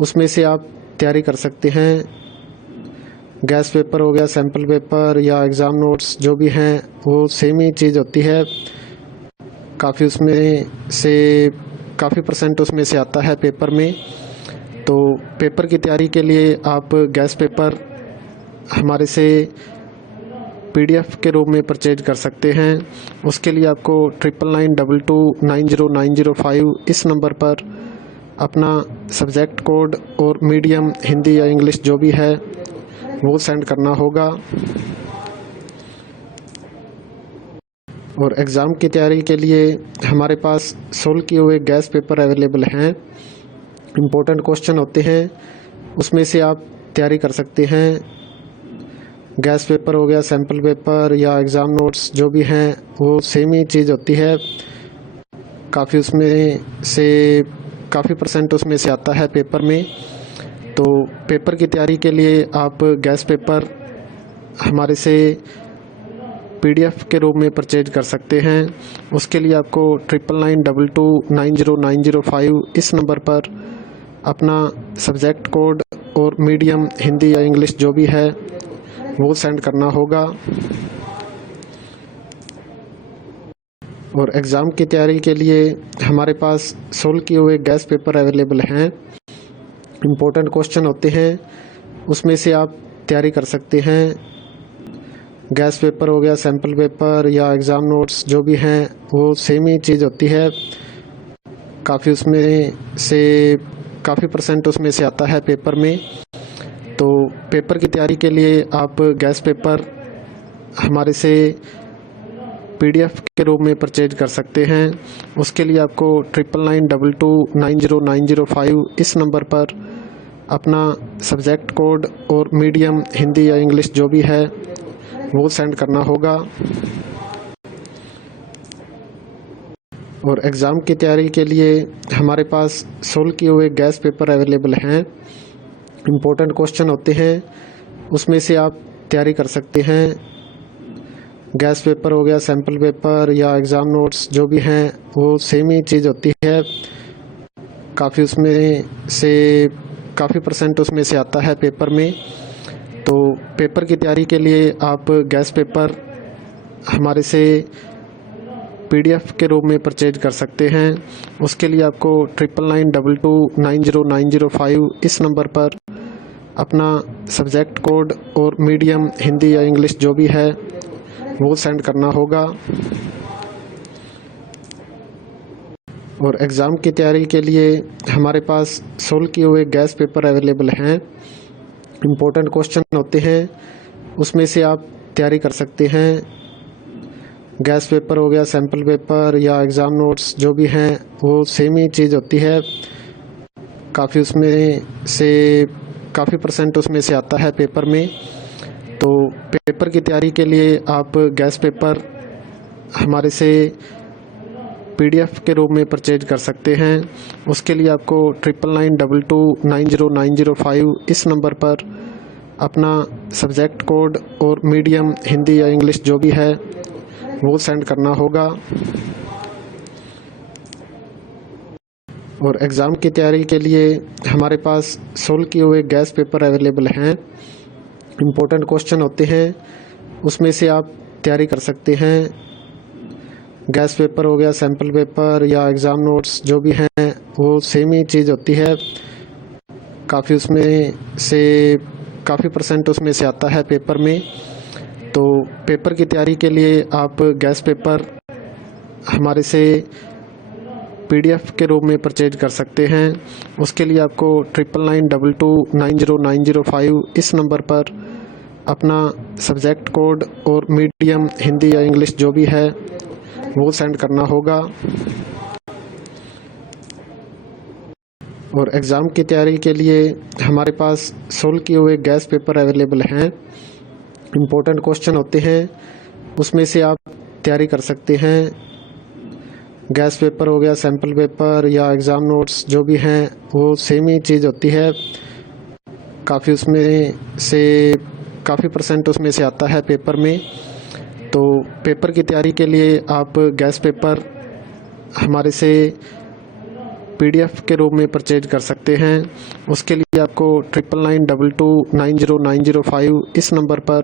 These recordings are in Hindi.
उसमें से आप तैयारी कर सकते हैं। गैस पेपर हो गया, सैम्पल पेपर या एग्ज़ाम नोट्स जो भी हैं वो सेम ही चीज़ होती है। काफ़ी उसमें से काफ़ी परसेंट उसमें से आता है पेपर में। तो पेपर की तैयारी के लिए आप गैस पेपर हमारे से PDF के रूप में परचेज कर सकते हैं। उसके लिए आपको 9992290905 इस नंबर पर अपना सब्जेक्ट कोड और मीडियम हिंदी या इंग्लिश जो भी है वो सेंड करना होगा। और एग्ज़ाम की तैयारी के लिए हमारे पास सोल्व किए हुए गैस पेपर अवेलेबल हैं। इम्पोर्टेंट क्वेश्चन होते हैं, उसमें से आप तैयारी कर सकते हैं। गैस पेपर हो गया, सैम्पल पेपर या एग्ज़ाम नोट्स जो भी हैं वो सेम ही चीज़ होती है। काफ़ी उसमें से काफ़ी परसेंट उसमें से आता है पेपर में। तो पेपर की तैयारी के लिए आप गैस पेपर हमारे से PDF के रूप में परचेज कर सकते हैं। उसके लिए आपको 9992290905 इस नंबर पर अपना सब्जेक्ट कोड और मीडियम हिंदी या इंग्लिश जो भी है वो सेंड करना होगा। और एग्ज़ाम की तैयारी के लिए हमारे पास सोल्व किए हुए गैस पेपर अवेलेबल हैं। इम्पोर्टेंट क्वेश्चन होते हैं, उसमें से आप तैयारी कर सकते हैं। गैस पेपर हो गया, सैम्पल पेपर या एग्ज़ाम नोट्स जो भी हैं वो सेम ही चीज़ होती है। काफ़ी उसमें से काफ़ी परसेंट उसमें से आता है पेपर में। तो पेपर की तैयारी के लिए आप गैस पेपर हमारे से PDF के रूप में परचेज कर सकते हैं। उसके लिए आपको 9992290905 इस नंबर पर अपना सब्जेक्ट कोड और मीडियम हिंदी या इंग्लिश जो भी है वो सेंड करना होगा। और एग्ज़ाम की तैयारी के लिए हमारे पास सोल्व किए हुए गैस पेपर अवेलेबल हैं। इम्पोर्टेंट क्वेश्चन होते हैं, उसमें से आप तैयारी कर सकते हैं। गैस पेपर हो गया, सैम्पल पेपर या एग्ज़ाम नोट्स जो भी हैं वो सेम ही चीज़ होती है। काफ़ी उसमें से काफ़ी परसेंट उसमें से आता है पेपर में। तो पेपर की तैयारी के लिए आप गैस पेपर हमारे से PDF के रूप में परचेज कर सकते हैं। उसके लिए आपको 9992290905 इस नंबर पर अपना सब्जेक्ट कोड और मीडियम हिंदी या इंग्लिश जो भी है वो सेंड करना होगा। और एग्ज़ाम की तैयारी के लिए हमारे पास सोल्व किए हुए गैस पेपर अवेलेबल हैं। इम्पोर्टेंट क्वेश्चन होते हैं, उसमें से आप तैयारी कर सकते हैं। गैस पेपर हो गया, सैम्पल पेपर या एग्ज़ाम नोट्स जो भी हैं वो सेम ही चीज़ होती है। काफ़ी उसमें से काफ़ी परसेंट उसमें से आता है पेपर में। तो पेपर की तैयारी के लिए आप गैस पेपर हमारे से PDF के रूप में परचेज कर सकते हैं। उसके लिए आपको 9992290905 इस नंबर पर अपना सब्जेक्ट कोड और मीडियम हिंदी या इंग्लिश जो भी है वो सेंड करना होगा। और एग्ज़ाम की तैयारी के लिए हमारे पास सोल्व किए हुए गैस पेपर अवेलेबल हैं। इम्पोर्टेंट क्वेश्चन होते हैं, उसमें से आप तैयारी कर सकते हैं। गैस पेपर हो गया, सैम्पल पेपर या एग्ज़ाम नोट्स जो भी हैं वो सेम ही चीज़ होती है। काफ़ी उसमें से काफ़ी परसेंट उसमें से आता है पेपर में। तो पेपर की तैयारी के लिए आप गैस पेपर हमारे से PDF के रूप में परचेज कर सकते हैं। उसके लिए आपको 9992290905 इस नंबर पर अपना सब्जेक्ट कोड और मीडियम हिंदी या इंग्लिश जो भी है वो सेंड करना होगा। और एग्ज़ाम की तैयारी के लिए हमारे पास सोल्व किए हुए गैस पेपर अवेलेबल हैं। इम्पोर्टेंट क्वेश्चन होते हैं, उसमें से आप तैयारी कर सकते हैं। गैस पेपर हो गया, सैम्पल पेपर या एग्ज़ाम नोट्स जो भी हैं वो सेम ही चीज़ होती है। काफ़ी उसमें से काफ़ी परसेंट उसमें से आता है पेपर में। तो पेपर की तैयारी के लिए आप गैस पेपर हमारे से PDF के रूप में परचेज कर सकते हैं। उसके लिए आपको 9992290905 इस नंबर पर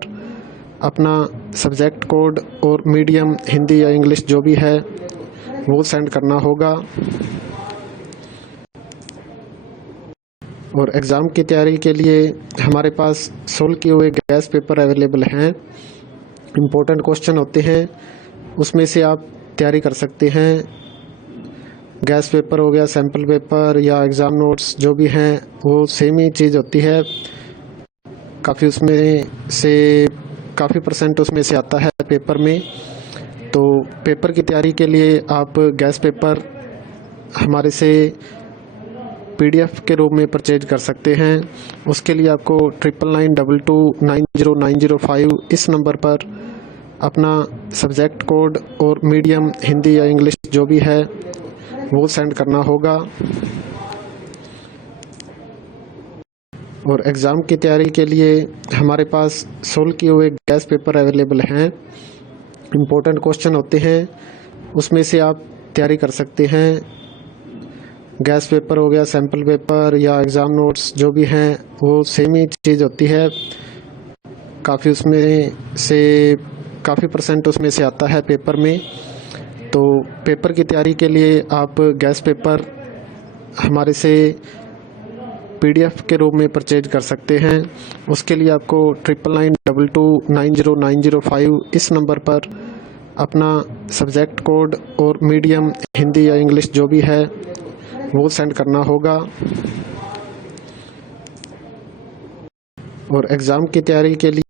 अपना सब्जेक्ट कोड और मीडियम हिंदी या इंग्लिश जो भी है वो सेंड करना होगा। और एग्ज़ाम की तैयारी के लिए हमारे पास सोल्व किए हुए गैस पेपर अवेलेबल हैं। इम्पोर्टेंट क्वेश्चन होते हैं, उसमें से आप तैयारी कर सकते हैं। गैस पेपर हो गया, सैम्पल पेपर या एग्ज़ाम नोट्स जो भी हैं वो सेम ही चीज़ होती है। काफ़ी परसेंट उसमें से आता है पेपर में। तो पेपर की तैयारी के लिए आप गैस पेपर हमारे से PDF के रूप में परचेज कर सकते हैं। उसके लिए आपको 9992290905 इस नंबर पर अपना सब्जेक्ट कोड और मीडियम हिंदी या इंग्लिश जो भी है वो सेंड करना होगा। और एग्ज़ाम की तैयारी के लिए हमारे पास सोल्व किए हुए गैस पेपर अवेलेबल हैं। इम्पोर्टेंट क्वेश्चन होते हैं, उसमें से आप तैयारी कर सकते हैं। गैस पेपर हो गया, सैम्पल पेपर या एग्ज़ाम नोट्स जो भी हैं वो सेम ही चीज़ होती है। काफ़ी परसेंट उसमें से आता है पेपर में। तो पेपर की तैयारी के लिए आप गैस पेपर हमारे से PDF के रूप में परचेज कर सकते हैं। उसके लिए आपको 9992290905 इस नंबर पर अपना सब्जेक्ट कोड और मीडियम हिंदी या इंग्लिश जो भी है वो सेंड करना होगा। और एग्ज़ाम की तैयारी के लिए